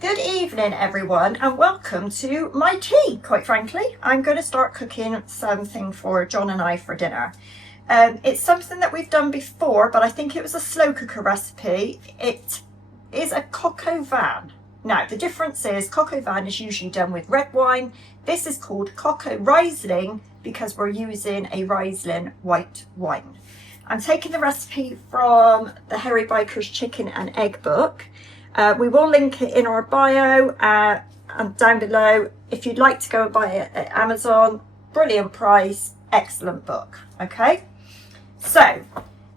Good evening everyone, and welcome to my tea. Quite frankly, I'm going to start cooking something for John and I for dinner. It's something that we've done before, but I think it was a slow cooker recipe. It is a Coq Au Vin. Now the difference is Coq Au Vin is usually done with red wine. This is called Coq Au Riesling because we're using a Riesling white wine. I'm taking the recipe from the Hairy Biker's Chicken and Egg book. We will link it in our bio and down below. If you'd like to go and buy it at Amazon, brilliant price, excellent book. Okay, so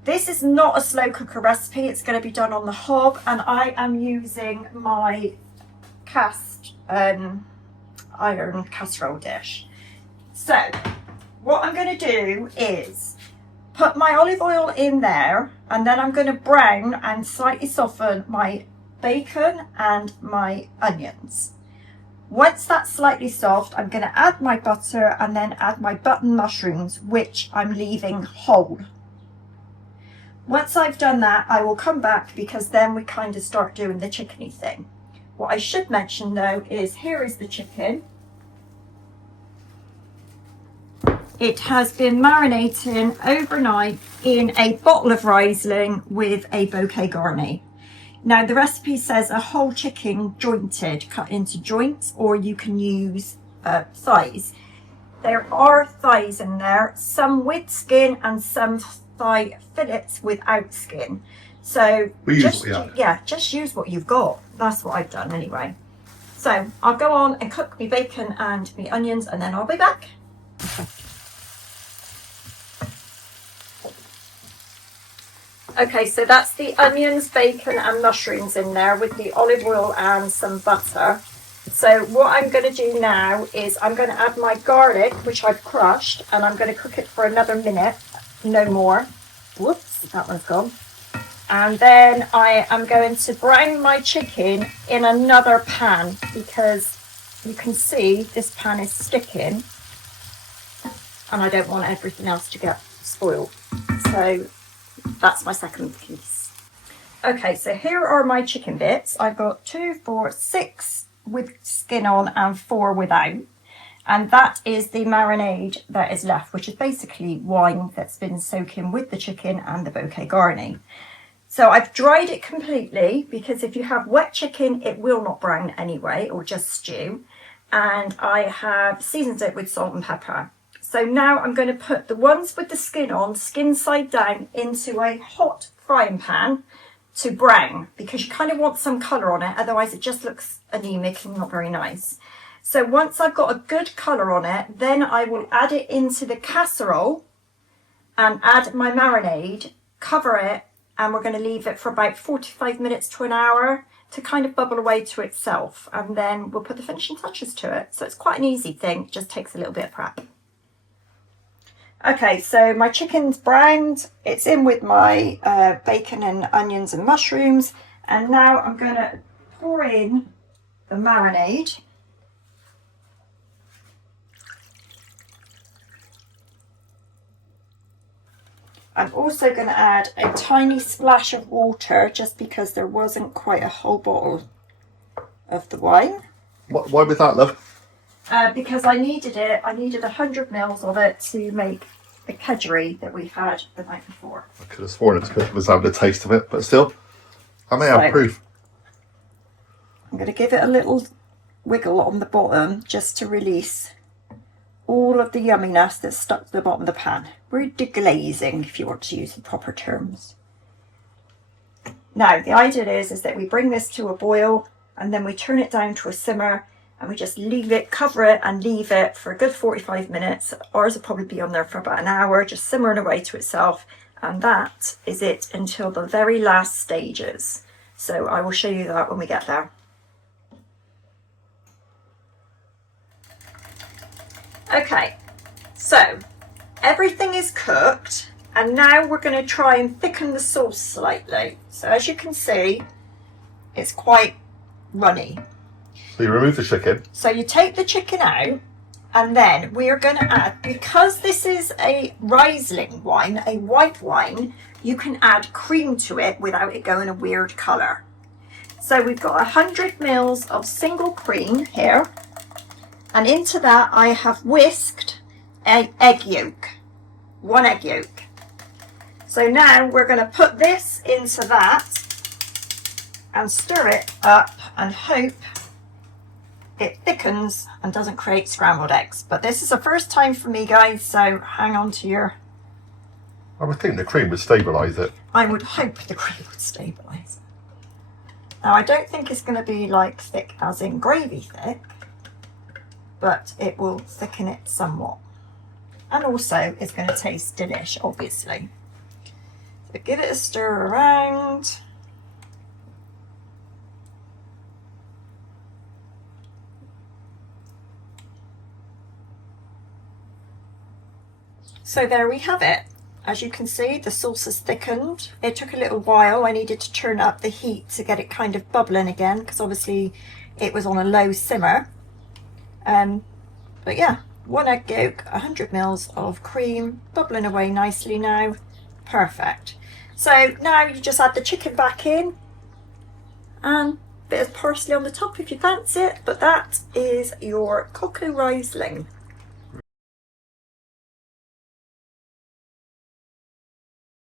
this is not a slow cooker recipe. It's going to be done on the hob, and I am using my cast iron casserole dish. So what I'm going to do is put my olive oil in there, and then I'm going to brown and slightly soften my bacon and my onions. Once that's slightly soft, I'm going to add my butter and then add my button mushrooms, which I'm leaving whole. Once I've done that, I will come back because then we kind of start doing the chickeny thing. What I should mention though is here is the chicken. It has been marinating overnight in a bottle of Riesling with a bouquet garni. Now the recipe says a whole chicken jointed, cut into joints, or you can use thighs. There are thighs in there, some with skin and some thigh fillets without skin. So just use what you've got. That's what I've done anyway. So I'll go on and cook my bacon and my onions, and then I'll be back. Okay, so that's the onions, bacon and mushrooms in there with the olive oil and some butter. So what I'm going to do now is I'm going to add my garlic, which I've crushed, and I'm going to cook it for another minute, no more. Whoops, that one's gone. And then I am going to brown my chicken in another pan because you can see this pan is sticking and I don't want everything else to get spoiled. So that's my second piece. Okay, so here are my chicken bits. I've got 2, 4, 6 with skin on and 4 without. And that is the marinade that is left, which is basically wine that's been soaking with the chicken and the bouquet garni. So I've dried it completely because if you have wet chicken, it will not brown anyway, or just stew. And I have seasoned it with salt and pepper. So now I'm going to put the ones with the skin on, skin side down, into a hot frying pan to brown, because you kind of want some colour on it, otherwise it just looks anemic and not very nice. So once I've got a good colour on it, then I will add it into the casserole and add my marinade, cover it, and we're going to leave it for about 45 minutes to an hour to kind of bubble away to itself, and then we'll put the finishing touches to it. So it's quite an easy thing, it just takes a little bit of prep. Okay, so my chicken's browned, it's in with my bacon and onions and mushrooms, and now I'm going to pour in the marinade. I'm also going to add a tiny splash of water just because there wasn't quite a whole bottle of the wine. Why with that, love? Because I needed it. I needed 100 mils of it to make the kedgeree that we had the night before. I could have sworn it was having a taste of it, but still, I may have proof. I'm going to give it a little wiggle on the bottom just to release all of the yumminess that's stuck to the bottom of the pan. We're deglazing, if you want to use the proper terms. Now, the idea is that we bring this to a boil and then we turn it down to a simmer, and we just leave it, cover it and leave it for a good 45 minutes. Ours will probably be on there for about an hour, just simmering away to itself. And that is it until the very last stages. So I will show you that when we get there. Okay, so everything is cooked, and now we're going to try and thicken the sauce slightly. So as you can see, it's quite runny. So you remove the chicken. So you take the chicken out, and then we are going to add, because this is a Riesling wine, a white wine, you can add cream to it without it going a weird colour. So we've got 100 mils of single cream here, and into that I have whisked an egg yolk, 1 egg yolk. So now we're going to put this into that and stir it up and hope it thickens and doesn't create scrambled eggs. But this is the first time for me, guys, so hang on to your... I would think the cream would stabilise it. I would hope the cream would stabilise it. Now, I don't think it's going to be like thick as in gravy thick, but it will thicken it somewhat. And also, it's going to taste delish, obviously. So give it a stir around. So there we have it. As you can see, the sauce has thickened. It took a little while. I needed to turn up the heat to get it kind of bubbling again, because obviously it was on a low simmer. But yeah, 1 egg yolk, 100 mils of cream, bubbling away nicely now. Perfect. So now you just add the chicken back in and a bit of parsley on the top if you fancy it. But that is your Coq Au Riesling.